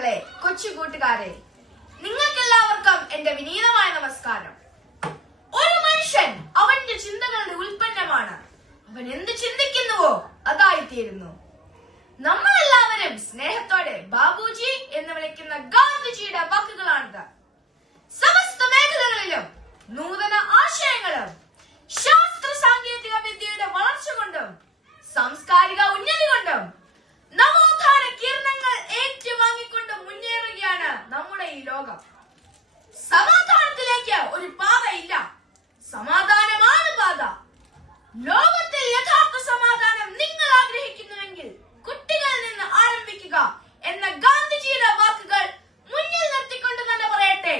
മാതാപിതാക്കളെ, കൊച്ചു കൂട്ടുകാരെ, നിങ്ങൾക്കെല്ലാവർക്കും എന്റെ വിനീതമായ നമസ്കാരം. ഒരു മനുഷ്യൻ അവന്റെ ചിന്തകളുടെ ഉൽപ്പന്നമാണ്. അവൻ എന്ത് ചിന്തിക്കുന്നുവോ അതായിത്തീരുന്നു. നമ്മളെല്ലാവരും സ്നേഹത്തോടെ ബാബുജി എന്ന് വിളിക്കുന്ന ഗാന്ധിജിയുടെ വാക്കുകളാണിത്. സമസ്ത മേഖലകളിലും നൂതന ആശയങ്ങളും ശാസ്ത്ര സാങ്കേതിക വിദ്യയുടെ വളർച്ച കൊണ്ടും സാംസ്കാരിക ഉന്നതി കൊണ്ടും നവോത്ഥാന കിരണങ്ങൾ ഏറ്റുവാങ്ങിക്കൊണ്ട് മുന്നേറുകയാണ് നമ്മുടെ ഈ ലോകം. സമാധാനത്തിലേക്ക് ഒരു പാതയില്ല, സമാധാനമാണ് പാത. ലോകത്തിൽ യഥാർത്ഥ സമാധാനം നിങ്ങൾ ആഗ്രഹിക്കുന്നുവെങ്കിൽ കുട്ടികളിൽ നിന്ന് ആരംഭിക്കുക എന്ന ഗാന്ധിജിയുടെ വാക്കുകൾ മുന്നിൽ നിർത്തിക്കൊണ്ട് തന്നെ പറയട്ടെ,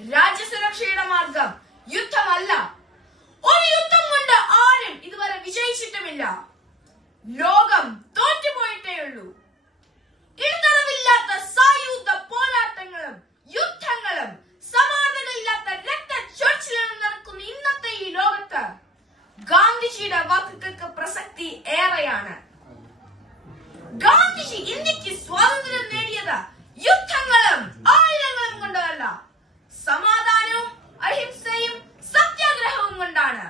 രാജ്യസുരക്ഷയുടെ മാർഗം യുദ്ധമല്ല. ഒരു യുദ്ധം കൊണ്ട് ആരും ഇതുവരെ വിജയിച്ചിട്ടുമില്ല. ലോകം തോറ്റുപോയിട്ടേയുള്ളൂ. ഇടതടവില്ലാത്ത സായുധ പോരാട്ടങ്ങളും യുദ്ധങ്ങളും സമാനതകളില്ലാത്ത രക്തച്ചൊരിച്ചിലും നടക്കുന്ന ഇന്നത്തെ ഈ ലോകത്ത് ഗാന്ധിജിയുടെ വാക്കുകൾക്ക് പ്രസക്തി ഏറെയാണ്. ഗാന്ധിജി ഇന്ത്യക്ക് സ്വാതന്ത്ര്യം നേടിയത് യുദ്ധങ്ങളും ആയുധങ്ങളും കൊണ്ടല്ല, സമാധാനവും അഹിംസയും സത്യാഗ്രഹവും കൊണ്ടാണ്.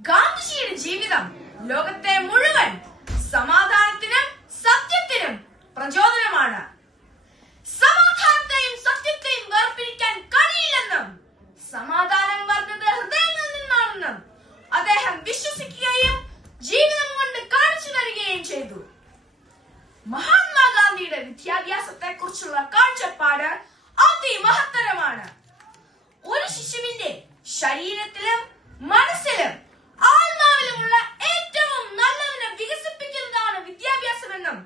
ഗാന്ധിജിയുടെ ജീവിതം ലോകത്തെ മുഴുവൻ സമാധാനത്തിനും സത്യത്തിനും പ്രചോദനമാണ്. സമാധാനത്തെയും സത്യത്തെയും വേർപിരിക്കാൻ കഴിയില്ലെന്നും സമാധാനം വരുന്നത് ഹൃദയങ്ങളിൽ നിന്നാണെന്നും അദ്ദേഹം വിശ്വസിക്കുകയും ജീവിതം കൊണ്ട് കാണിച്ചു തരികയും ചെയ്തു. മഹാത്മാഗാന്ധിയുടെ വിദ്യാഭ്യാസത്തെ കുറിച്ചുള്ള കാഴ്ചപ്പാട് അതിമഹത്തരമാണ്. ഒരു ശിശുവിന്റെ ശരീരത്തിലും മനസ്സിലും ആത്മാവിലുമുള്ള ഏറ്റവും നല്ലതിനെ വികസിപ്പിക്കുന്നതാണ് വിദ്യാഭ്യാസമെന്നും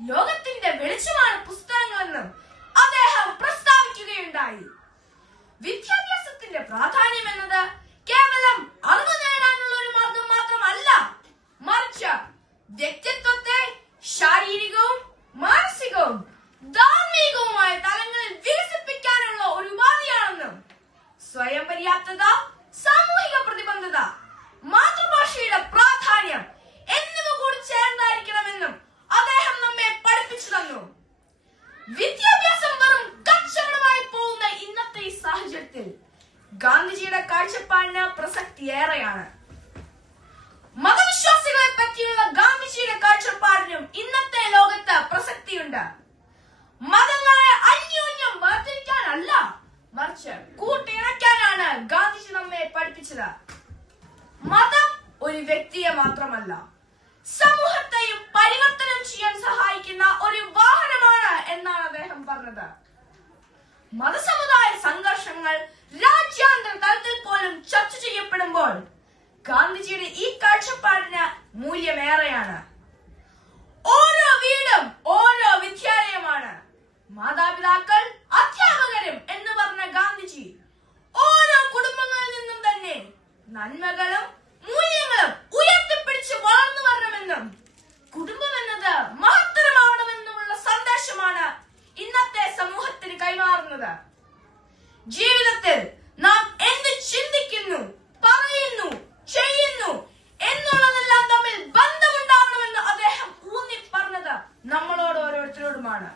ലോകത്തിന്റെ വെളിച്ചമാണ് പുസ്തകങ്ങളെന്നും അദ്ദേഹം പ്രസ്താവിക്കുകയുണ്ടായി. വിദ്യാഭ്യാസത്തിന്റെ പ്രാധാന്യം എന്നത് കേവലം അറിവ് നേടാനുള്ള ഒരു മാർഗം മാത്രമല്ല, മറിച്ച് വ്യക്തിത്വത്തെ ശാരീരികവും മാനസികവും ധാർമ്മികവുമായ തലങ്ങളിൽ വികസിപ്പിക്കാനുള്ള ഒരു ഉപാധിയാണെന്നും സ്വയം പര്യാപ്തത, സാമൂഹിക പ്രതിബദ്ധത, മാതൃഭാഷയുടെ പ്രാധാന്യം എന്നിവ കൂടി ചേർന്നായിരിക്കണമെന്നും അദ്ദേഹം നമ്മെ പഠിപ്പിച്ചു തന്നു. വിദ്യാഭ്യാസം വെറും കച്ചവടമായി പോകുന്ന ഇന്നത്തെ ഈ സാഹചര്യത്തിൽ ഗാന്ധിജിയുടെ കാഴ്ചപ്പാടിന് പ്രസക്തി ഏറെയാണ്. മതവിശ്വാസികളെ പറ്റിയുള്ള ഗാന്ധിജിയുടെ കാഴ്ചപ്പാടിനും ഇന്നത്തെ ലോകത്ത് പ്രസക്തിയുണ്ട്. മതങ്ങളെ അന്യോന്യം വേർതിരിക്കാനല്ല, മറിച്ച് കൂട്ടിയിണക്കാനാണ് ഗാന്ധിജി നമ്മെ പഠിപ്പിച്ചത്. മതം ഒരു വ്യക്തിയെ മാത്രമല്ല, സമൂഹത്തെയും പരിവർത്തനം ചെയ്യാൻ സഹായിക്കുന്ന ഒരു വാഹനമാണ് എന്നാണ് അദ്ദേഹം പറഞ്ഞത്. മതസമുദായ സംഘർഷങ്ങൾ രാജ്യാന്തര തലത്തിൽ പോലും ചർച്ച ചെയ്യപ്പെടുമ്പോൾ ഗാന്ധിജിയുടെ ഈ കാഴ്ചപ്പാടിന് മൂല്യമേറെയാണ്. ഓരോ വീടും ഓരോ വിദ്യാലയമാണ്, മാതാപിതാക്കൾ അധ്യാപകരും എന്ന് പറഞ്ഞ ഗാന്ധിജി ഓരോ കുടുംബങ്ങളിൽ നിന്നും തന്നെ നന്മകളും മൂല്യങ്ങളും ഉയർത്തിപ്പിടിച്ച് വളർന്നു വരണമെന്നും കുടുംബം എന്നത് മഹത്തരമാവണമെന്നുമുള്ള സന്ദേശമാണ് ഇന്നത്തെ സമൂഹത്തിന് കൈമാറുന്നത്. ജീവിതത്തിൽ നാം എന്ത് ചിന്തിക്കുന്നു, പറയുന്നു, ചെയ്യുന്നു എന്നുള്ളതെല്ലാം തമ്മിൽ ബന്ധമുണ്ടാവണമെന്ന് അദ്ദേഹം ഊന്നി പറഞ്ഞത് നമ്മളോട് ഓരോരുത്തരോടുമാണ്.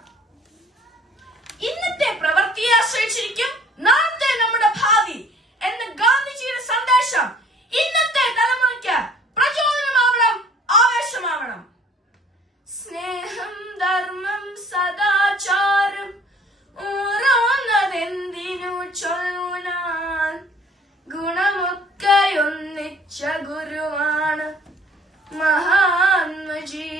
ഇന്നത്തെ പ്രവൃത്തിയെ ആശ്രയിച്ചിരിക്കും നാളത്തെ നമ്മുടെ ഭാവി എന്ന ഗാന്ധിജിയുടെ സന്ദേശം ഇന്നത്തെ തലമുറയ്ക്ക് പ്രചോദനമാവണം, ആവേശമാവണം. സ്നേഹം, ധർമ്മം, സദാചാരം ഓരോന്നതെന്തിനു ചൊല്ലുനാൻ, ഗുണമൊക്കെ ഒന്നിച്ച ഗുരുവാണ് മഹാത്മജി.